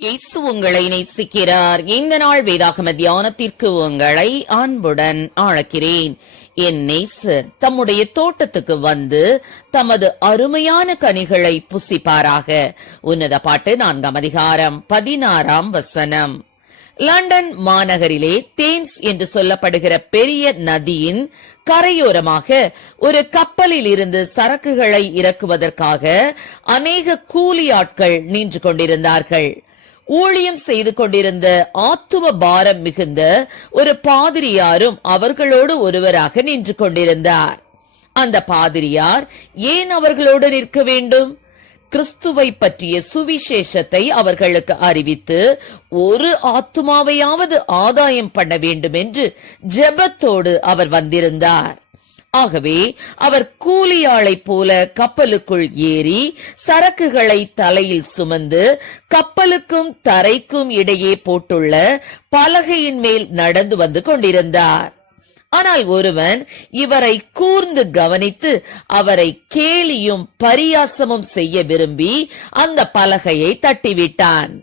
இயேசு உங்களை நேசிக்கிறார். இந்த நாள் வேதாகம தியானத்திற்கு உங்களை அன்புடன் அழைக்கிறேன். என் நேசர் தம்முடைய தோட்டத்துக்கு வந்து தமது அருமையான கனிகளை புசிப்பாராக. உன்னத பாட்டு 4ஆம் அதிகாரம் 16ஆம் வசனம். லண்டன் மாநகரிலே தேம்ஸ் என்று சொல்லப்படுகிற பெரிய நதியின் கரையோரமாக ஒரு கப்பலில் இருந்து சரக்குகளை இறக்குவதற்காக அநேக கூலி ஆட்கள் நின்று கொண்டிருந்தார்கள். ஊழியம் செய்து கொண்டிருந்த ஆத்தும பாரம் மிகுந்த ஒரு பாதிரியாரும் அவர்களோடு ஒருவராக நின்று கொண்டிருந்தார். அந்த பாதிரியார் ஏன் அவர்களோடு நிற்க வேண்டும்? கிறிஸ்துவை பற்றிய சுவிசேஷத்தை அவர்களுக்கு அறிவித்து ஒரு ஆத்துமாவையாவது ஆதாயம் பண்ண வேண்டும் என்று ஜெபத்தோடு அவர் வந்திருந்தார். ஆகவே அவர் கூலியாளை போல கப்பலுக்குள் ஏறி சரக்குகளை தலையில் சுமந்து கப்பலுக்கும் தரைக்கும் இடையே போட்டுள்ள பலகையின் மேல் நடந்து வந்து கொண்டிருந்தார். ஆனால் ஒருவன் இவரை கூர்ந்து கவனித்து அவரை கேலியும் பரியாசமும் செய்ய விரும்பி அந்த பலகையை தட்டிவிட்டான்.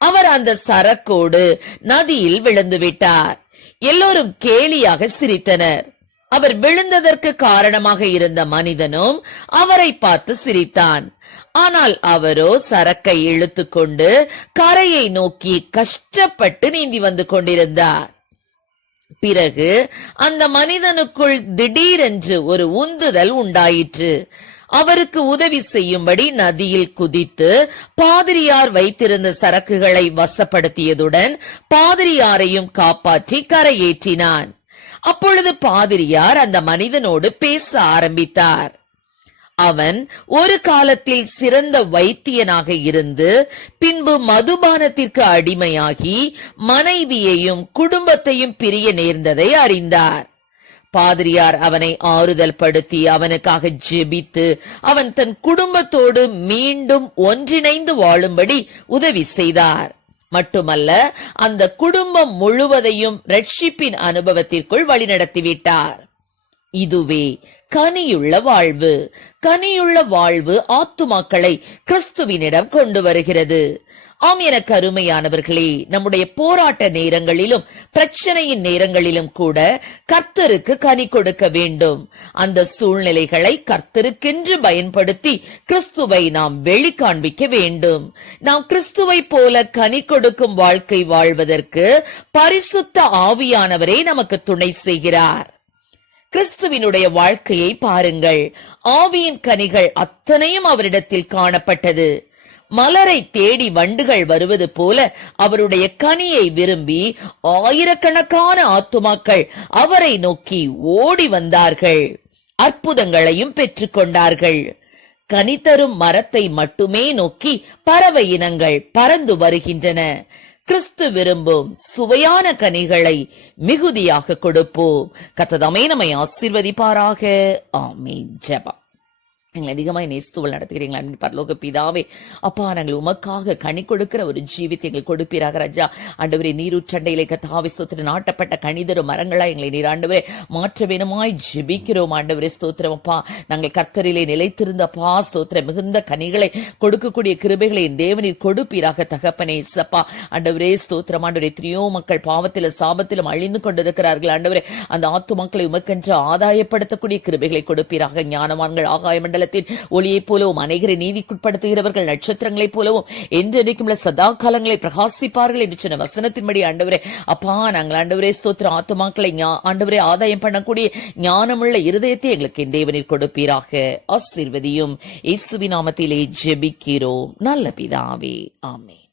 அவர் அந்த சரக்கோடு நதியில் விழுந்து விட்டார். எல்லோரும் கேலியாக சிரித்தனர். அவர் விழுந்ததற்கு காரணமாக இருந்த மனிதனும் அவரை பார்த்து சிரித்தான். ஆனால் அவரோ சரக்கை இழுத்துக்கொண்டு கரையை நோக்கி கஷ்டப்பட்டு நீந்தி வந்து கொண்டிருந்தார். பிறகு அந்த மனிதனுக்குள் திடீரென்று ஒரு உந்துதல் உண்டாயிற்று. அவருக்கு உதவி செய்யும்படி நதியில் குதித்து பாதிரியார் வைத்திருந்த சரக்குகளை வசப்படுத்தியதுடன் பாதிரியாரையும் காப்பாற்றி கரையேற்றினான். அப்பொழுது பாதிரியார் அந்த மனிதனோடு பேச ஆரம்பித்தார். அவன் ஒரு காலத்தில் சிறந்த வைத்தியனாக இருந்து பின்பு மதுபானத்திற்கு அடிமையாகி மனைவியையும் குடும்பத்தையும் பிரிய நேர்ந்ததை அறிந்தார். பாதிரியார் அவனை ஆறுதல் படுத்தி அவனுக்காக ஜெபித்து அவன் தன் குடும்பத்தோடு மீண்டும் ஒன்றிணைந்து வாழும்படி உதவி செய்தார். மட்டுமல்ல, அந்த குடும்பம் முழுவதையும் ரட்சிப்பின் அனுபவத்திற்குள் வழிநடத்திவிட்டார். இதுவே கனியுள்ள வாழ்வு. கனியுள்ள வாழ்வு ஆத்துமாக்களை கிறிஸ்துவினிடம் கொண்டு வருகிறது. ஆம், எனக்கு அருமையானவர்களே, நம்முடைய போராட்ட நேரங்களிலும் பிரச்சனையின் நேரங்களிலும் கூட கர்த்தருக்கு கனி கொடுக்க வேண்டும். அந்த சூழ்நிலைகளை கர்த்தருக்கென்று பயன்படுத்தி கிறிஸ்துவை நாம் வெளிக்காண்பிக்க வேண்டும். நாம் கிறிஸ்துவை போல கனி கொடுக்கும் வாழ்க்கை வாழ்வதற்கு பரிசுத்த ஆவியானவரே நமக்கு துணை செய்கிறார். கிறிஸ்துவினுடைய வாழ்க்கையை பாருங்கள். ஆவியின் கனிகள் அத்தனையும் அவரிடத்தில் காணப்பட்டது. மலரை தேடி வண்டுகள் வருவது போல அவருடைய கனியை விரும்பி ஆயிரக்கணக்கான ஆத்துமாக்கள் அவரை நோக்கி ஓடி வந்தார்கள். அற்புதங்களையும் பெற்றுக் கொண்டார்கள். கனி தரும் மரத்தை மட்டுமே நோக்கி பறவை இனங்கள் பறந்து வருகின்றன. கிறிஸ்து விரும்பும் சுவையான கனிகளை மிகுதியாக கொடுப்போம். கர்த்தர் நம்மை ஆசீர்வதிப்பாராக. ஆமென். ஜெபம். எங்களை அதிகமாய் நேசித்துவல் நடத்துகிறீங்களா பரலோக பிதாவே, அப்பா, நாங்கள் உமக்காக கனி கொடுக்கிற ஒரு ஜீவித்தை எங்கள் கொடுப்பீராக ராஜா. ஆண்டவரே, நீரூற்றண்டையிலே கர்த்தாவே ஸ்தோத்திரம் நாட்டப்பட்ட கனிதரும் மரங்களா எங்களை நீர் ஆண்டவரே மாற்ற வேணுமாய் ஜெபிக்கிறோம். ஆண்டவரே ஸ்தோத்திரம் அப்பா, நாங்கள் கர்த்தரிலே நிலைத்திருந்த அப்பா ஸ்தோத்திரம் மிகுந்த கனிகளை கொடுக்கக்கூடிய கிருபைகளை என் தேவனீர் கொடுப்பீராக தகப்பனே சப்பா. ஆண்டவரே ஸ்தோத்திரம். ஆண்டவரே, எத்தனையோ மக்கள் பாவத்திலும் சாபத்திலும் அழிந்து கொண்டிருக்கிறார்கள். ஆண்டவரே, அந்த ஆத்து மக்களை உமக்கென்று ஆதாயப்படுத்தக்கூடிய கிருபைகளை கொடுப்பீராக. ஞானவான்கள் ஆகாய மண்டல ஒளியை போலவும் அநேகரை நீதிக்குட்படுத்துகிறவர்கள் நட்சத்திரங்களைப் போலவும் என்றென்றைக்கும் சதா காலங்களை பிரகாசிப்பார்கள் என்று சொன்ன வசனத்தின்படி ஆண்டவரே அப்பா, நாங்கள் ஆண்டவரே ஸ்தோத்திரம் ஆத்துமாக்களை ஆண்டவரே ஆதாயம் பண்ணக்கூடிய ஞானமுள்ள இருதயத்தை எங்களுக்கு என் தேவனீர் கொடுப்பீராக. ஆசீர்வதியும். இயேசுவின் நாமத்திலே ஜெபிக்கிறோம் நல்ல பிதாவே. ஆமென்.